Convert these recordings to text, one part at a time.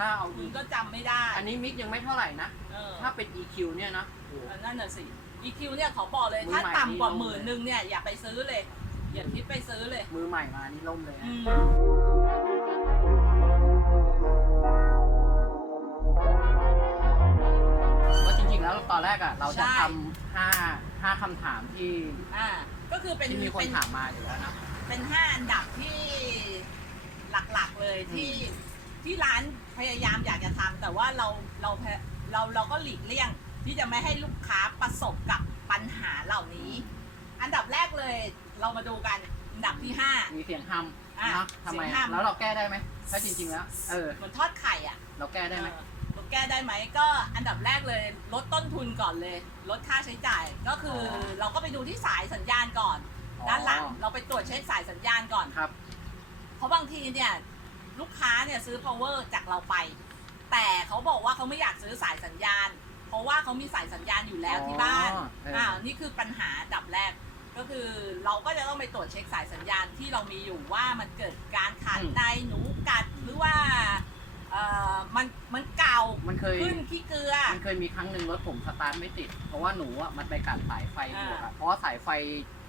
ถ้าเอาคุณก็จำไม่ได้อันนี้มิกยังไม่เท่าไหร่นะ เออถ้าเป็น EQ เนี่ยนะโอ้โห นั่นน่ะสิ EQ เนี่ยเขาบอกเลยมือถ้าใหม่ต่ำกว่านี่ หมื่นนึงเนี่ยอย่าไปซื้อเลย อย่าคิดไปซื้อเลย มือใหม่มานี่ล่มเลยอืนะมก็จริงๆแล้วตอนแรกอะ เราจะทำห้าห้าคำถามที่อ่าก็คือเป็นที่มีคนเป็นถามมาอยู่แล้วนะ เป็นห้าอันดับที่หลักๆเลยที่ ที่ร้านพยายามอยากจะทำแต่ว่าเราเราแพ้เราเราก็หลีกเลี่ยง ที่จะไม่ให้ลูกค้าประสบกับปัญหาเหล่านี้ อันดับแรกเลยเรามาดูกันอันดับที่ห้า มีเสียงฮัมอะเนาะทำไมเสียงอะฮัม แล้วเราแก้ได้ไหมถ้าจริงๆแล้ว เออ เหมือนทอดไข่อะ เราแก้ได้ไหมเออเราแก้ได้ไหมก็อันดับแรกเลย ลดต้นทุนก่อนเลย ลดค่าใช้จ่ายก็คือออเราก็ไปดูที่สายสัญญาณก่อน ด้านหลังเราไปตรวจเช็คสายสัญญาณก่อน ครับ เพราะบางทีเนี่ย ลูกค้าเนี่ยซื้อ power จากเราไป แต่เขาบอกว่าเขาไม่อยากซื้อสายสัญญาณ เพราะว่าเขามีสายสัญญาณอยู่แล้วที่บ้านอ๋อเอออ่ อ่านี่คือปัญหาอันดับแรก ก็คือเราก็จะต้องไปตรวจเช็คสายสัญญาณที่เรามีอยู่ว่ามันเกิดการขาดในหนูกัดหรือว่าเอ่อมันมันเก่ามันเคย ขึ้นขี้เกลือ มันเคยมีครั้งหนึ่งรถผมสตาร์ทไม่ติด เพราะว่าหนูอะมันไปกัดสายไฟอยู่อ่าอะเพราะว่าสายไฟ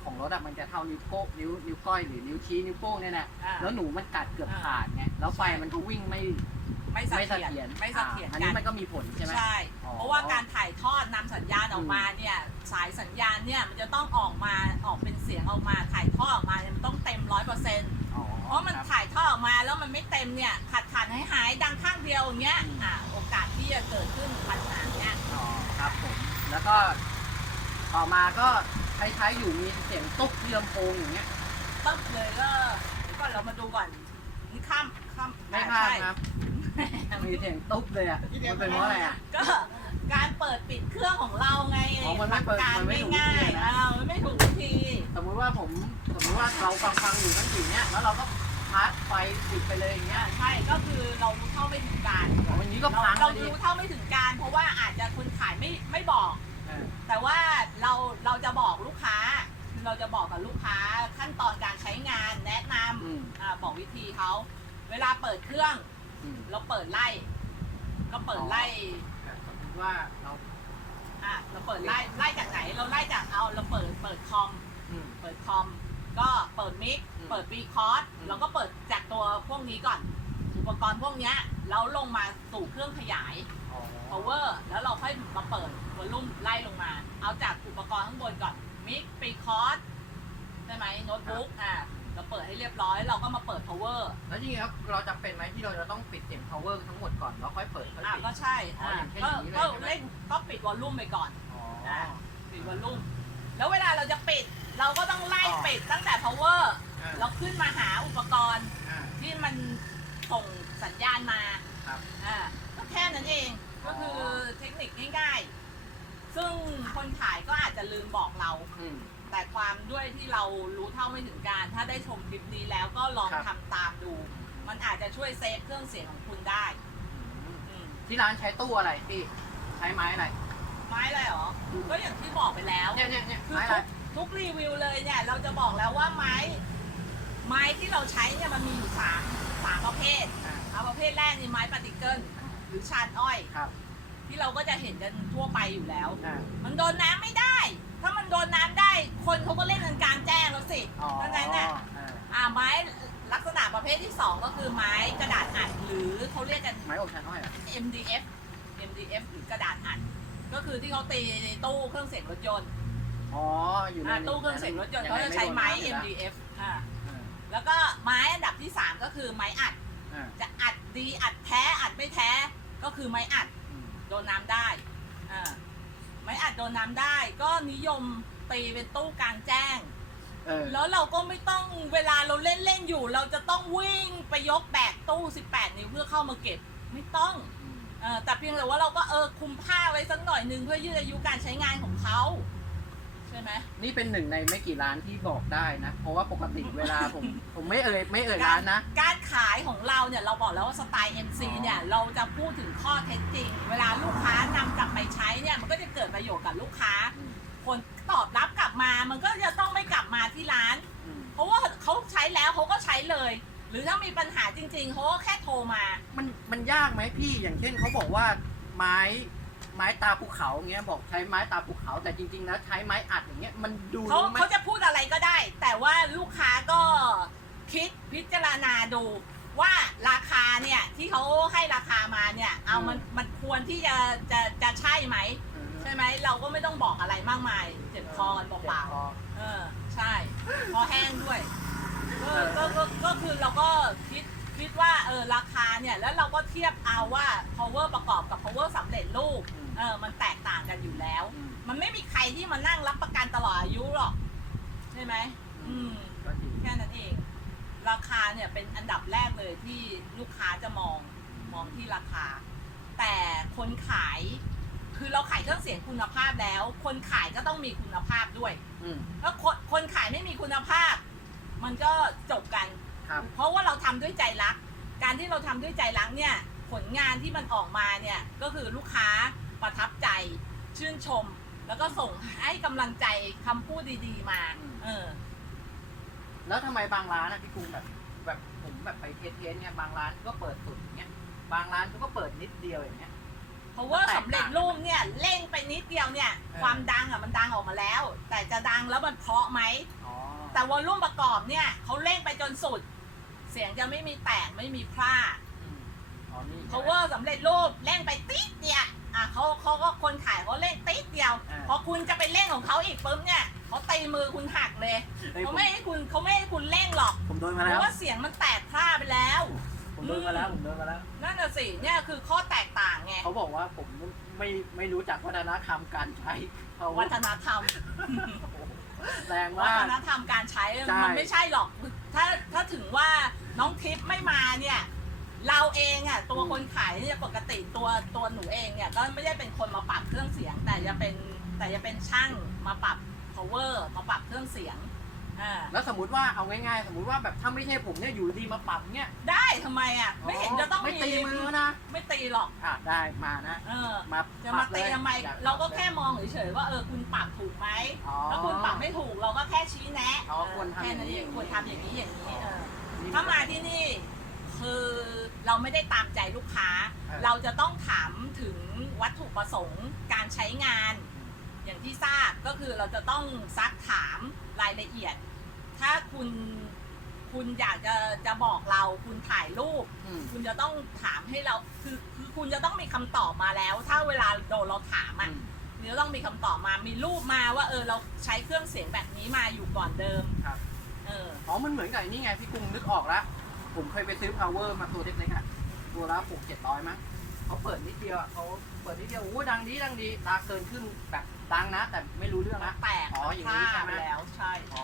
ของรถอะมันจะเท่านิ้วโป้งนิ้วนิ้วก้อยหรือนิ้วชี้นิ้วโป้งเนี่ยแหละอ่า แล้วหนูมันกัดเกือบอ่าขาดไงแล้วไฟมันก็วิ่งไม่ไม่เสไม่เสถียรถียรไม่เสถียรอ่าอันกันี้นมันก็มีผลใช่ไหม ใช่ อ๋อเพราะว่าการถ่ายทอดนำสัญญาณออกมาเนี่ยสายสัญญาณเนี่ยมันจะต้องออกมาออกเป็นเสียงออกมาถ่ายทอดออกมาเนี่ยมันต้องเต็มร้อยเปอร์เซ็นต์อ๋อเพราะมันครับ ถ่ายทอดออกมาแล้วมันไม่เต็มเนี่ยขาดขาดหายหายดังข้างเดียวอย่างเงี้ยอืม อ่าโอกาสที่จะเกิดขึ้นปัญหาเนี้ยอ๋อครับผม แล้วก็ต่อมาก็ ใช้ๆอยู่มีเสียงตุ๊บที่ลำโพงอย่างเงี้ยตึ๊บเลยก็เดี๋ยวก่อนเรามาดูก่อนนี่ข้ามข้ามไม่อ่พลาดใช่ครับมีเสียงตุ๊บเลยอะ มันเป็นเพราะอะไรอะ ก็การเปิดปิดเครื่องของเราไงอ๋อมันไม่เปิดการมันไม่ถูกวิง่าธียนะๆอ่ามันไม่ถูกวิธีสมมุติว่าผมสมมุติว่าเราฟังฟังๆอยู่ทั้งกี่เนี้ยแล้วเราก็พัดไฟติดไปเลยอย่างเงี้ยใช่ก็คือเรารู้เท่าไม่ถึงการอ๋ออย่างนี้ก็พังเราเลยดิรู้เท่าไม่ถึงการ เพราะว่าอาจจะคนขายไม่ไม่บอกเออ แต่ว่าเราเราจะบอกลูกค้าคือเราจะบอกกับลูกค้าขั้นตอนการใช้งานแนะนอืมำอาบอกวิธีเขาเวลาเปิดเครื่อง อืม เราเปิดไล่ก็เปิดไล่สมมติว่าเราอะเราเปิดไล่ไล่จากไหน เราไล่จากเอาเราเปิดเปิดคอม อืม เปิดคอม ก็เปิดมิกอืมเปิดปีคอร์สอืม เราก็เปิดจากตัวพวกนี้ก่อน อุปกรณ์พวกเนี้ยแล้วลงมาสู่เครื่องขยายอ๋อ power แล้วเราค่อยมาเปิดวอลลุ่มไล่ลงมา เอาจากอุปกรณ์ข้างบนก่อนมิกปีคอร์สใช่ไหมโน้ตบุ๊กอะเราเปิดให้เรียบร้อยเราก็มาเปิด power แล้วจริงๆแล้วเราจำเป็นไหมที่เราจะต้องปิดเสียง power ทั้งหมดก่อนแล้วค่อยเปิดค่อยอะปิด ก็ใช่อ๋ออะอย่างเช่นก็อย่างนี้เลยก็ใช่ไหม เล่นก็ปิดวอลลุ่มไปก่อนอ๋ออะปิดวอลลุ่มแล้วเวลาเราจะปิด เราก็ต้องไล่อ๋อ ปิดตั้งแต่ power อ่าเราขึ้นมาหาอุปกรณ์ อ่า ที่ที่มันส่งสัญญาณมาครับ อ่าก็ แค่นั้นเองก็คือเทคนิคง่ายๆ ซึ่งคนขายก็อาจจะลืมบอกเรา อืม แต่ความด้วยที่เรารู้เท่าไม่ถึงการ ถ้าได้ชมคลิปนี้แล้วก็ลองครับทำตามดู มันอาจจะช่วยเซฟเครื่องเสียงของคุณได้อืมอืมที่ร้านใช้ตู้อะไรพี่ ใช้ไม้อะไร ไม้อะไรหรอ ก็อย่างที่บอกไปแล้ว เนี่ยเนี่ยเนี่ยคือไม้อะไร ทุกทุกรีวิวเลยเนี่ย เราจะบอกแล้วว่าไม้ ไม้ที่เราใช้เนี่ยมันมีอยู่สามสามประเภทอ่า เอาประเภทแรกนี่ไม้ปาร์ติเกิล หรือชานอ้อย ครับที่เราก็จะเห็นกันทั่วไปอยู่แล้ว อ่า มันโดนน้ำไม่ได้ ถ้ามันโดนน้ำได้ คนเขาก็เล่นกันกลารแจ้งแล้วสิอ๋อดังนั้นน่ะ อ่าอ่าไม้ลักษณะประเภทที่ 2 ก็คือไม้กระดาษอัด หรือเขาเรียกกัน ไม้อบชันอ้อยเหรอ MDF MDF หรือกระดาษอัด ก็คือที่เขาตีในตู้เครื่องเสียงรถยนต์อ๋อ อยู่ในอ่าตู้เครื่องเสียงรถยนต์งเขางจะใช้ไม้โดนน้ำอยู่แล้ว MDF อ่าอ่าแล้วก็ไม้อันดับที่ 3 ก็คือไม้อัด อ่าจะอัดดีอัดแท้อัดไม่แท้ ก็คือไม้อัดอืมโดนน้ำได้อ่าไม้อัดโดนน้ำได้ ก็นิยมตีเป็นตู้กลางแจ้งเออแล้วเราก็ไม่ต้องเวลาเราเล่นเล่นๆอยู่ เราจะต้องวิ่งไปยกแบกตู้ 18 นิ้วเพื่อเข้ามาเก็บไม่ต้องอืมเออแต่เพียงแต่ว่าเราก็เออคุมผ้าไว้สักหน่อยหนึงเพื่อยืดอายุการใช้งานของเขา ใช่ไหม นี่เป็นหนึ่งในไม่กี่ร้านที่บอกได้นะ เพราะว่าปกติเวลาผม ผมไม่เอ่ยไม่เอ่ยร้านนะ การขายของเราเนี่ยเราบอกแล้วว่าสไตล์ MC เนี่ยเราจะพูดถึงข้อเท็จจริง เวลาลูกค้านำกลับไปใช้เนี่ยมันก็จะเกิดประโยชน์กับลูกค้าอืมคนตอบรับกลับมามันก็จะต้องไม่กลับมาที่ร้าน อืม เพราะว่าเขาใช้แล้วเขาก็ใช้เลย หรือถ้ามีปัญหาจริงๆเขาก็แค่โทรมา มันมันยากไหมพี่อย่างเช่นเขาบอกว่าไม้ ไม้ตาภูเขาเงี้ยบอกใช้ไม้ตาภูเขา แต่จริงๆแล้วใช้ไม้อัดอย่างเงี้ยมันดูเขารู้ไหมเขาจะพูดอะไรก็ได้ แต่ว่าลูกค้าก็คิดพิจารณาดู ว่าราคาเนี่ยที่เขาให้ราคามาเนี่ยเอามันมันควรที่จะจะจะใช่ไหมอืมใช่ไหมเราก็ไม่ต้องบอกอะไรมากมาย เจ็บคอกันเปล่าจ็บคอๆเออ ใช่ คอแห้งด้วยก็เออก็ก็ก็คือเราก็คิดคิดว่าเออราคาเนี่ย แล้วเราก็เทียบเอาว่า power ประกอบกับ power สำเร็จรูปเออมันแตกต่างกันอยู่แล้ว อืม มันไม่มีใครที่มานั่งรับประกันตลอดอายุหรอกใช่ไหมอืม ก็จริงแค่นั้นเอง ราคาเนี่ยเป็นอันดับแรกเลยที่ลูกค้าจะมองมองที่ราคา แต่คนขายคือเราขายเครื่องเสียงคุณภาพแล้ว คนขายก็ต้องมีคุณภาพด้วยอืมถ้าคนคนขายไม่มีคุณภาพ มันก็จบกัน ครับเพราะว่าเราทำด้วยใจรัก การที่เราทำด้วยใจรักเนี่ย ผลงานที่มันออกมาเนี่ยก็คือลูกค้า ประทับใจ ชื่นชม แล้วก็ส่งให้กำลังใจคำพูดดีๆมา เออ แล้วทำไมบางร้านอะพี่กรุงแบบแบบผมแบบไปเทสๆเนี่ยบางร้านก็เปิดสุดอย่างเงี้ยบางร้านก็เปิดนิดเดียวอย่างเงี้ย เพราะว่าแตกต่างสำเร็จรูปเนี่ยเล่งไปนิดเดียวเนี่ย เออ ความดังอะมันดังออกมาแล้ว แต่จะดังแล้วมันเพราะไหม อ๋อแต่วอลลุ่มประกอบเนี่ยเขาเล่งไปจนสุด เสียงจะไม่มีแตกไม่มีพลาด อืมอ๋อนี่ใช่ไหม power สำเร็จรูปเล่งไปติ๊ดเดียว อะเขาเขาก็คนขายเขาเล่งติ๊ดเดียว อ่า พอคุณจะไปเล่งของเขาอีกปุ๊บเนี่ยเขาตีมือคุณหักเลยเฮ้ยเขาผมไม่ให้คุณเขาไม่ให้คุณเล่งหรอก ผมโดนมาเพแล้ว ราะว่าเสียงมันแตกพลาดไปแล้ว ผมโดนมาแล้ว ผมโดนมาแล้ว นั่นน่ะสิเนี่ยคือข้อแตกต่างไงเขาบอกว่าผมไม่ไม่รู้จักวัฒนธรรมการใช้เขาวัฒนธรรม แรงวัมาฒก นธรรมการใช้ใช่ มันไม่ใช่หรอก ถ้าถ้าถึงว่าน้องทิพย์ไม่มาเนี่ย เราเองอะตัวคนขายเนี่ยปกติตัวตัวหนูเองเนี่ยก็ไม่ได้เป็นคนมาปรับเครื่องเสียง แต่จะเป็นแต่จะเป็นช่างมาปรับ power มาปรับเครื่องเสียงอ่าแล้วสมมติว่าเอาง่ายๆ สมมติว่าแบบถ้าไม่ใช่ผมเนี่ยอยู่ดีมาปรับเนี่ยได้ทำไมอะไม่เห็นจะต้องไม่ตีมือนะไม่ตีหรอก อะได้มานะ เออ มาจะมาปรับตีเลยทำไมอยเราก็แค่มองเฉยๆว่าเออคุณปรับถูกไหมอ๋อถ้าคุณปรับไม่ถูกเราก็แค่ชี้แนะอ๋อควรทำแค่นั้นเออย่างงนี้ควรทำอย่างนี้อย่างนี้เออนี่ถ้ามาที่นี่ คือเราไม่ได้ตามใจลูกค้าเออเราจะต้องถามถึงวัตถุประสงค์การใช้งาน อย่างที่ทราบก็คือเราจะต้องซักถามรายละเอียด ถ้าคุณคุณอยากจะจะบอกเราคุณถ่ายรูป อืม คุณจะต้องถามให้เราคือคือคุณจะต้องมีคำตอบมาแล้ว ถ้าเวลาโดนเราถามอือะมคุณจะต้องมีคำตอบมามีรูปมาว่า เออเราใช้เครื่องเสียงแบบนี้มาอยู่ก่อนเดิม ครับ เออ อ๋อ มันเหมือนกับไอ้นี่ไงพี่กรุงนึกออกแล้ว ผมเคยไปซื้อ power มาตัวเล็กๆอะ ตัวละหกเจ็ดร้อยมั้งเขาเปิดนิดเดียวอะเขาเปิดนิดเดียวโอ้ดังดีดังดีตาเกินครึ่งแบบดังนะ แต่ไม่รู้เรื่องนะ แตกอ๋ออย่างนี้ใช่ไหมพลาดแล้วใช่ อ๋อ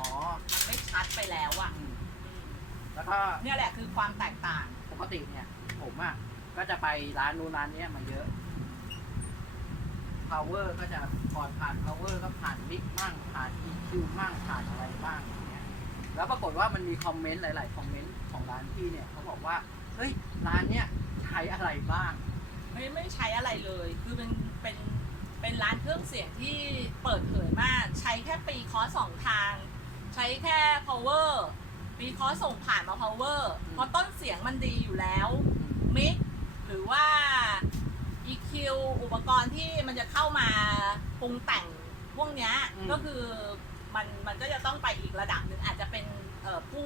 มันไม่ชัดไปแล้วอะอืมอืมแล้วก็ เนี่ยแหละคือความแตกต่าง ปกติเนี่ย ผมอะก็จะไปร้านนู้นร้านเนี้ยมาเยอะ power ก็จะก่อนผ่าน power ก็ผ่านมิกมั่งผ่าน EQ มั่งผ่านอะไรบ้างอย่างเงี้ย แล้วปรากฏว่ามันมีคอมเมนต์หลาย ๆ คอมเมนต์ของร้านพี่เนี่ยเขาบอกว่า เฮ้ย ร้านเนี้ยใช้อะไรบ้าง ไม่ไม่ใช้อะไรเลย คือเป็นเป็นเป็นร้านเครื่องเสียงที่เปิดเผยมาก ใช้แค่ปีคอร์สสองทาง ใช้แค่ power ปีคอร์สส่งผ่านมา power อืมเพราะต้นเสียงมันดีอยู่แล้วมิกหรือว่า EQ อุปกรณ์ที่มันจะเข้ามาปรุงแต่งพวกเนี้ยอืมก็คือ มันมันก็จะต้องไปอีกระดับหนึ่งอาจจะเป็นเอ่อผู้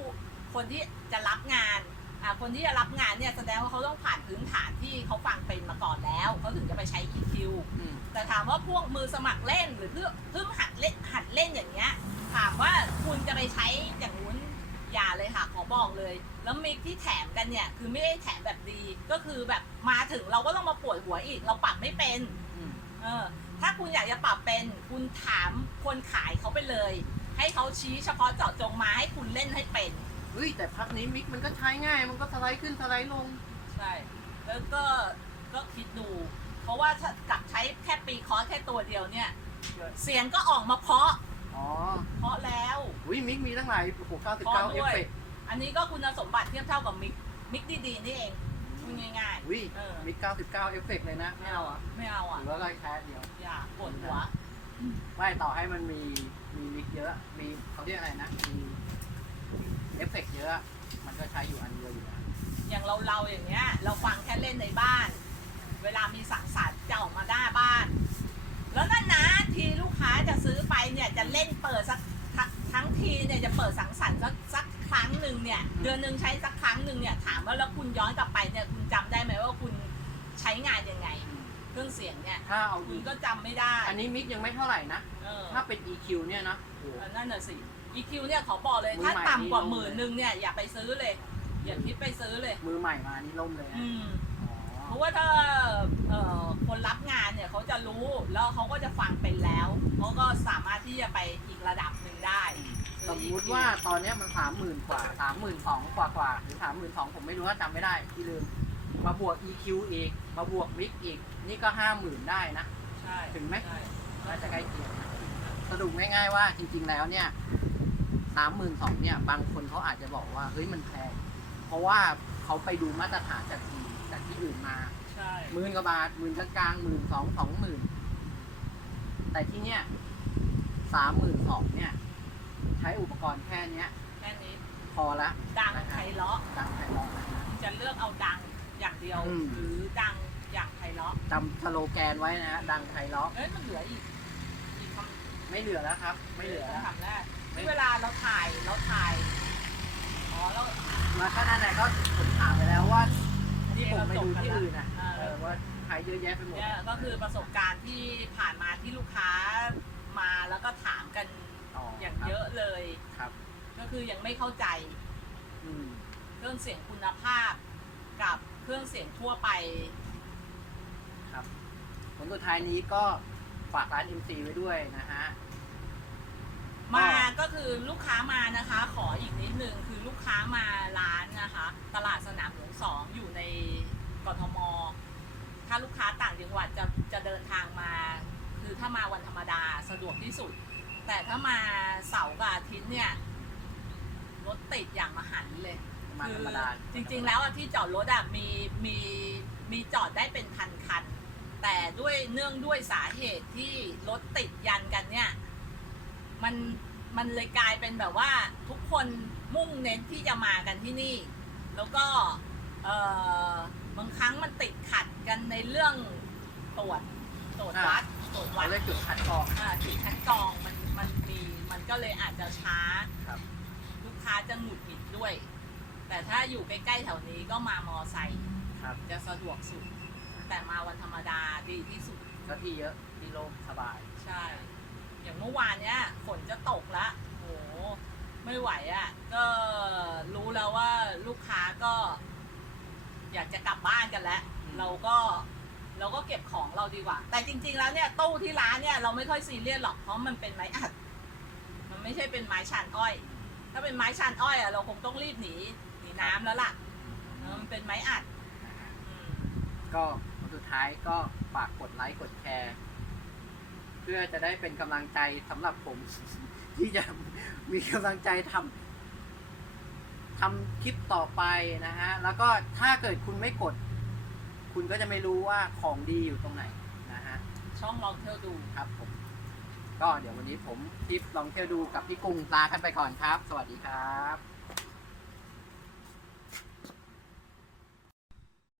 คนที่จะรับงานอ่าคนที่จะรับงานเนี่ยแสดงว่าเขาต้องผ่านพื้นฐานที่เขาฟังเป็นมาก่อนแล้วเขาถึงจะไปใช้ EQ อืมแต่ถามว่าพวกมือสมัครเล่นหรือเพิ่งเพิ่งหัดเล่นหัดเล่นอย่างเงี้ยถามว่าคุณจะไปใช้อย่างนู้นอย่าเลยค่ะขอบอกเลย แล้วมิกที่แถมกันเนี่ยคือไม่ได้แถมแบบดีก็คือแบบมาถึงเราก็ต้องมาปวดหัวอีก เราปรับไม่เป็นอืมเออ ถ้าคุณอยากจะปรับเป็นคุณถามคนขายเขาไปเลย ให้เขาชี้เฉพาะเจาะจงมาให้คุณเล่นให้เป็น เฮ้ยแต่พักนี้มิกมันก็ใช้ง่าย มันก็สไลด์ขึ้นสไลด์ลง ใช่ แล้วก็ก็คิดดู เพราะว่าถ้ากลับใช้แค่ปีคอร์สแค่ตัวเดียวเนี่ย เสียงก็ออกมาเพราะอ๋อเพราะแล้วอุ้ยมิกมีตั้งหลายโอ้โหเก้าสิบพอเก้าด้เอฟวย เฟกต์อันนี้ก็คุณสมบัติเทียบเท่ากับมิกมิกดีๆนี่เองพูด ง่ายอุ้ยเออมิกเก้าสิบเก้าเอฟเฟกต์เลยนะๆไม่เอาอะไม่เอาหอะรือว่าก็แค่เดียว อย่าปวดหัวไม่ต่อให้มันมีมีมิกเยอะ มีเขาเรียกอะไรนะ มีเอฟเฟกต์เยอะ มันก็ใช้อยู่อันเดียวอยู่แล้วอย่างเราเราอย่างเงี้ย เราฟังแค่เล่นในบ้าน เวลามีสังสรรค์จะออกมาหน้าบ้าน แล้วนั่นนะทีลูกค้าจะซื้อไปเนี่ยจะเล่นเปิดสักทัทั้งทีเนี่ยจะเปิดสังสรรค์สักสัก ครั้งหนึ่งเนี่ย เดือนหนึ่งใช้สักครั้งหนึ่งเนี่ยถามว่าแล้วคุณย้อนกลับไปเนี่ยคุณจำได้ไหมว่าคุณใช้งานยังไง เครื่องเสียงเนี่ยถ้าเอาคุณก็จำไม่ได้อันนี้มิกยังไม่เท่าไหร่นะ เออถ้าเป็น EQ เนี่ยนะโอ้โห นั่นน่ะสิ EQ เนี่ยเขาบอกเลยมือถ้าใหม่ต่ำกว่านี่ หมื่นหนึ่งเนี่ยอย่าไปซื้อเลย อย่าคิดไปซื้อเลย มือใหม่มานี่ล่มเลยนะอืมอ๋อเพราะว่าถ้าเอ่อคนรับงานเนี่ยเขาจะรู้แล้วเขาก็จะฟังเป็นแล้วเขาก็สามารถที่จะไปอีกระดับหนึ่งได้ สมมุติว่าตอนเนี้ยมันสามหมื่นกว่าสามหมื่นสองกว่ากว่าหรือสามหมื่นสองผมไม่รู้ว่าจำไม่ได้ที่ลืม มาบวก EQ อีก มาบวกมิกอีก นี่ก็ห้าหมื่นได้นะ ใช่ถึงไหม ใช่น่าจะใกล้เคียงนะสรุปง่ายๆว่าจริง ๆ แล้วเนี่ยสามหมื่นสองเนี่ย บางคนเขาอาจจะบอกว่า เฮ้ยมันแพง เพราะว่าเขาไปดูมาตรฐานจากที่จากที่อื่นมาใช่หมื่นกว่าบาทหมื่นกลางๆหมื่นสองสองหมื่นแต่ที่เนี้ยสามหมื่นสองเนี่ยใช้อุป กรณ์แค่เนี้ยแค่นี้พอละดังไพเราะดังไพเราะนะฮะจะเลือกเอาดังอย่างเดียว อืม หรือดังอย่างไพเราะจำสโลแกนไว้นะฮะดังไพเราะเอ้ยมันเหลืออีกอีกคำไม่เหลือแล้วครับ ไม่เหลือแล้ว คำแรกที่เวลาเราถ่ายเราถ่ายอ๋อแล้วมาขนาดไหนก็ผมถามไปแล้วว่าที่ผมไปเราจดูบกัที่แล้วอื่นนะอ่าเออว่าใช้เยอะแยะไปหมดเนี่ยก็คือประสบการณ์ที่ผ่านมาที่ลูกค้ามาแล้วก็ถามกัน อย่างเยอะเลย ครับ ก็คือยังไม่เข้าใจอืมเครื่องเสียงคุณภาพ กับเครื่องเสียงทั่วไป ครับผลสุดท้ายนี้ก็ฝากร้าน MC ไว้ด้วยนะฮะ มาก็คือลูกค้ามานะคะ ขออีกนิดนึงคือลูกค้ามาร้านนะคะ ตลาดสนามหลวงสองอยู่ในกทม ถ้าลูกค้าต่างจังหวัดจะจะเดินทางมา คือถ้ามาวันธรรมดาสะดวกที่สุด แต่ถ้ามาเสาร์กับอาทิตย์เนี่ยรถติดอย่างมหันต์เลยมาธรรมดาคือจริง ๆ แล้วอะที่จอดรถอะมีมีมีจอดได้เป็นพันคัน แต่ด้วยเนื่องด้วยสาเหตุที่รถติดยันกันเนี่ย มันมันเลยกลายเป็นแบบว่าทุกคนมุ่งเน้นที่จะมากันที่นี่ แล้วก็เออบางครั้งมันติดขัดกันในเรื่องตรวจ ตรวจวัดตรวจวัเราดเลยจุดคัดกรองอ่าจุดคัดกรองมันมันมีมันก็เลยอาจจะช้าครับ ลูกค้าจะหงุดหงิดด้วย แต่ถ้าอยู่ใกล้ๆแถวนี้ก็มามอไซค์ครับจะสะดวกสุด แต่มาวันธรรมดาดีที่สุดก็ที่เยอะที่โล่งสบาย ใช่ อย่างเมื่อวานเนี้ยฝนจะตกละโหไม่ไหวอะ่ะ ก็รู้แล้วว่าลูกค้าก็ อยากจะกลับบ้านกันแล้ว อืม เราก็ เราก็เก็บของเราดีกว่า แต่จริง ๆ แล้วเนี่ยตู้ที่ร้านเนี่ยเราไม่ค่อยซีเรียสหรอกเพราะมันเป็นไม้อัด มันไม่ใช่เป็นไม้ชานอ้อย ถ้าเป็นไม้ชานอ้อยอะเราคงต้องรีบหนีหนีน้ำแล้วล่ะเออมันเป็นไม้อัดอืมก็สุดท้ายก็ฝากกดไลค์กดแชร์ เพื่อจะได้เป็นกำลังใจสำหรับผม ที่จะมีกำลังใจทำทำคลิปต่อไปนะฮะ แล้วก็ถ้าเกิดคุณไม่กด คุณก็จะไม่รู้ว่าของดีอยู่ตรงไหนนะฮะช่องลองเที่ยวดูครับผม ก็เดี๋ยววันนี้ผมทิปลองเที่ยวดูกับพี่กุ้งลากันไปก่อนครับ สวัสดีครับ